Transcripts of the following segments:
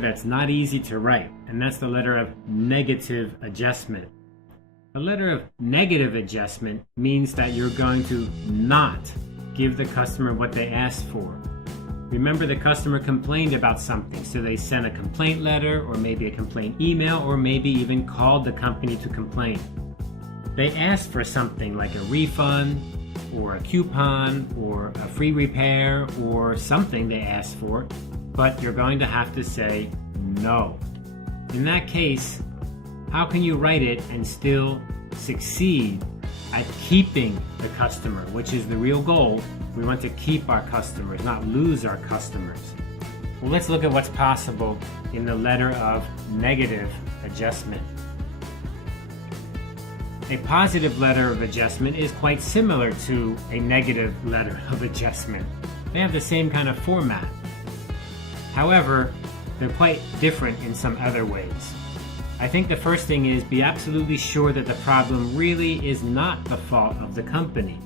that's not easy to write, and that's the letter of negative adjustment. A letter of negative adjustment means that you're going to not give the customer what they asked for. Remember, the customer complained about something, so they sent a complaint letter, or maybe a complaint email, or maybe even called the company to complain. They asked for something like a refund, or a coupon, or a free repair, or something they asked for, but you're going to have to say no. In that case, how can you write it and still succeed at keeping the customer, which is the real goal? We want to keep our customers, not lose our customers. Well, let's look at what's possible in the letter of negative adjustment. A positive letter of adjustment is quite similar to a negative letter of adjustment. They have the same kind of format. However, they're quite different in some other ways. I think the first thing is be absolutely sure that the problem really is not the fault of the company.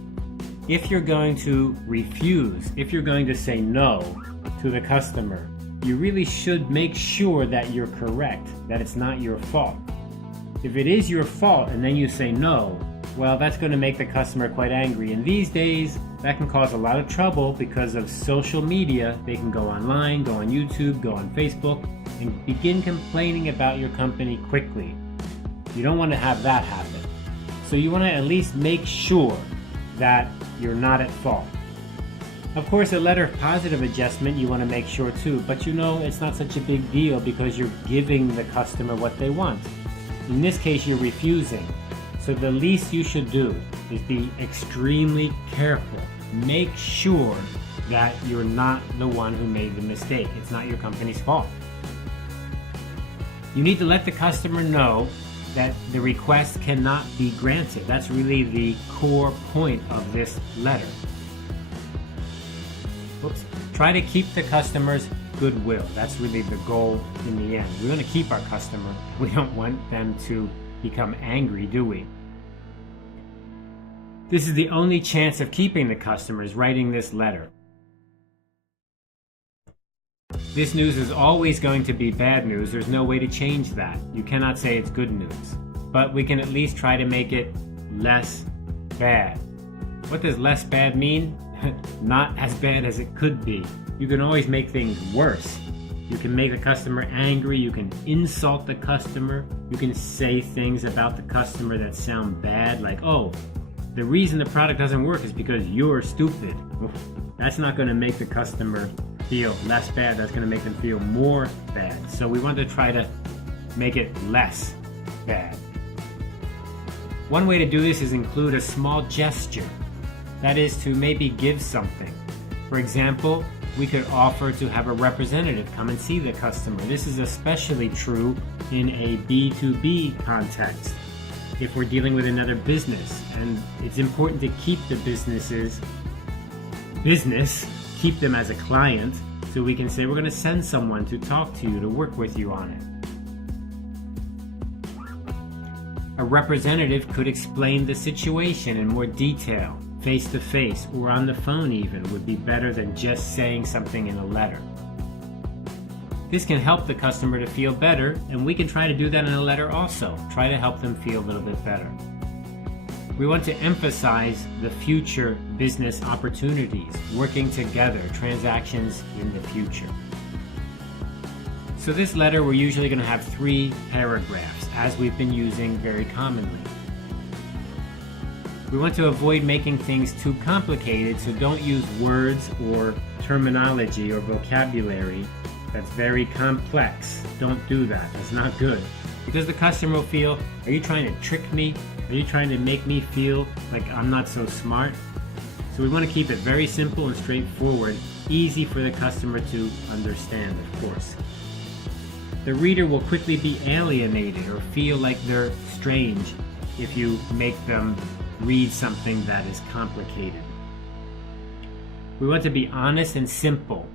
If you're going to refuse, if you're going to say no to the customer, you really should make sure that you're correct, that it's not your fault. If it is your fault and then you say no, well, that's going to make the customer quite angry. And these days, that can cause a lot of trouble because of social media. They can go online, go on YouTube, go on Facebook, and begin complaining about your company quickly. You don't want to have that happen. So you want to at least make sure that you're not at fault. Of course, a letter of positive adjustment you want to make sure too, but you know it's not such a big deal because you're giving the customer what they want. In this case, you're refusing. So the least you should do is be extremely careful. Make sure that you're not the one who made the mistake. It's not your company's fault. You need to let the customer know that the request cannot be granted. That's really the core point of this letter. Try to keep the customer's goodwill. That's really the goal in the end. We want to keep our customer. We don't want them to become angry, do we? This is the only chance of keeping the customers, writing this letter. This news is always going to be bad news. There's no way to change that. You cannot say it's good news. But we can at least try to make it less bad. What does less bad mean? Not as bad as it could be. You can always make things worse. You can make the customer angry. You can insult the customer. You can say things about the customer that sound bad, like, oh, the reason the product doesn't work is because you're stupid. That's not going to make the customer feel less bad. That's going to make them feel more bad. So we want to try to make it less bad. One way to do this is include a small gesture. That is to maybe give something. For example, we could offer to have a representative come and see the customer. This is especially true in a B2B context. If we're dealing with another business, and it's important to keep the business, keep them as a client, so we can say we're going to send someone to talk to you, to work with you on it. A representative could explain the situation in more detail. Face-to-face or on the phone even would be better than just saying something in a letter. This can help the customer to feel better, and we can try to do that in a letter also. Try to help them feel a little bit better. We want to emphasize the future business opportunities, working together, transactions in the future. So this letter, we're usually going to have 3 paragraphs, as we've been using very commonly. We want to avoid making things too complicated, so don't use words or terminology or vocabulary that's very complex. Don't do that. That's not good. Because the customer will feel, are you trying to trick me? Are you trying to make me feel like I'm not so smart? So we want to keep it very simple and straightforward, easy for the customer to understand, of course. The reader will quickly be alienated or feel like they're strange if you make them read something that is complicated. We want to be honest and simple.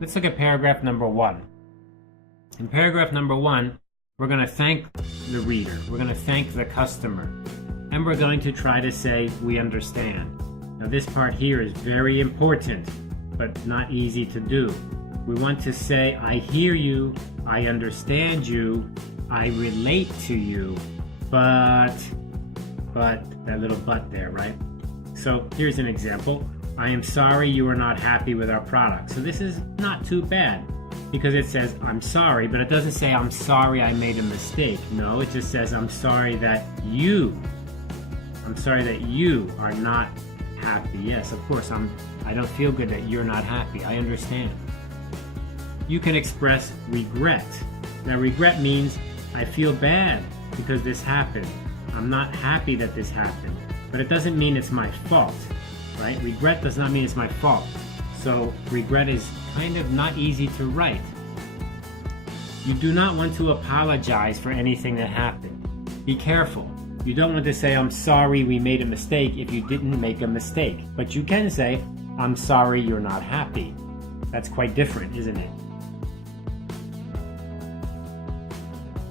Let's look at paragraph number 1. In paragraph number 1, we're going to thank the reader, we're going to thank the customer, and we're going to try to say, we understand. Now this part here is very important, but not easy to do. We want to say, I hear you, I understand you, I relate to you, but, that little but there, right? So here's an example. I am sorry you are not happy with our product. So this is not too bad because it says, I'm sorry, but it doesn't say, I'm sorry I made a mistake. No, it just says, I'm sorry that you are not happy. Yes, of course, I don't feel good that you're not happy. I understand. You can express regret. Now, regret means I feel bad because this happened. I'm not happy that this happened, but it doesn't mean it's my fault, right? Regret does not mean it's my fault. So regret is kind of not easy to write. You do not want to apologize for anything that happened. Be careful. You don't want to say, I'm sorry we made a mistake if you didn't make a mistake. But you can say, I'm sorry you're not happy. That's quite different, isn't it?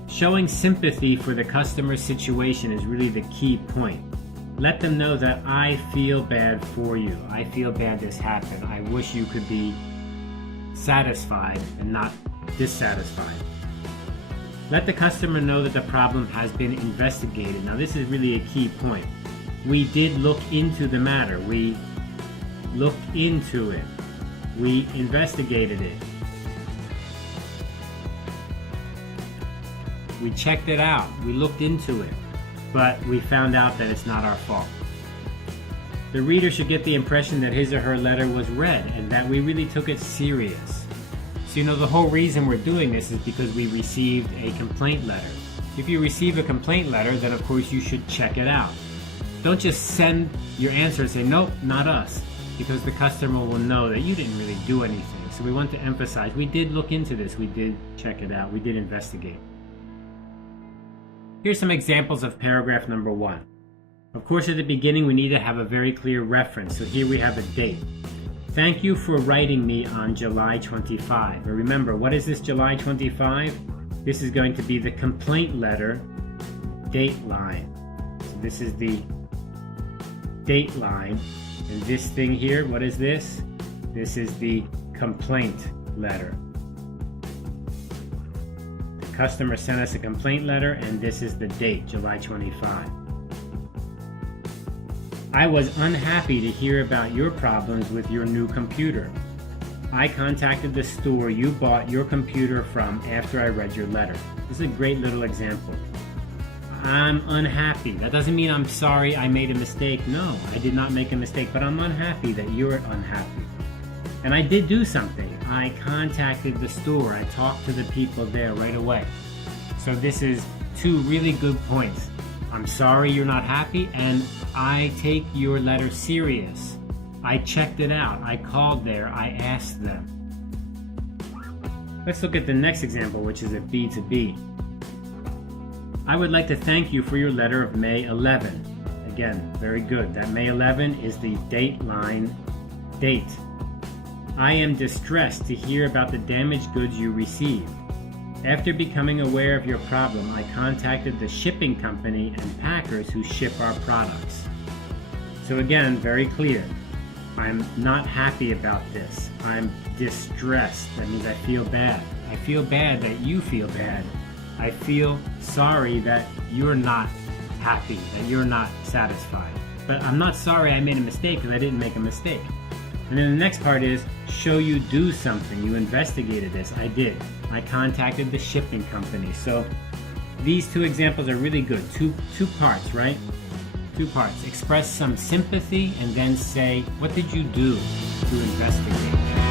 Showing sympathy for the customer's situation is really the key point. Let them know that I feel bad for you. I feel bad this happened. I wish you could be satisfied and not dissatisfied. Let the customer know that the problem has been investigated. Now this is really a key point. We did look into the matter. We looked into it. We investigated it. We checked it out. We looked into it. But we found out that it's not our fault. The reader should get the impression that his or her letter was read and that we really took it serious. So the whole reason we're doing this is because we received a complaint letter. If you receive a complaint letter, then of course you should check it out. Don't just send your answer and say, nope, not us, because the customer will know that you didn't really do anything. So we want to emphasize, we did look into this, we did check it out, we did investigate. Here's some examples of paragraph number 1. Of course, at the beginning, we need to have a very clear reference. So here we have a date. Thank you for writing me on July 25. But remember, what is this July 25? This is going to be the complaint letter date line. So this is the date line. And this thing here, what is this? This is the complaint letter. Customer sent us a complaint letter, and this is the date, July 25. I was unhappy to hear about your problems with your new computer. I contacted the store you bought your computer from after I read your letter. This is a great little example. I'm unhappy. That doesn't mean I'm sorry I made a mistake. No, I did not make a mistake, but I'm unhappy that you're unhappy. And I did do something. I contacted the store. I talked to the people there right away. So this is 2 really good points. I'm sorry you're not happy, and I take your letter serious. I checked it out. I called there. I asked them. Let's look at the next example, which is a B to B. I would like to thank you for your letter of May 11. Again, very good. That May 11 is the date line date. I am distressed to hear about the damaged goods you received. After becoming aware of your problem, I contacted the shipping company and packers who ship our products. So again, very clear. I'm not happy about this. I'm distressed. That means I feel bad. I feel bad that you feel bad. I feel sorry that you're not happy, that you're not satisfied. But I'm not sorry I made a mistake because I didn't make a mistake. And then the next part is, show you do something. You investigated this. I did. I contacted the shipping company. So these 2 examples are really good. Two parts, right? 2 parts. Express some sympathy and then say, what did you do to investigate?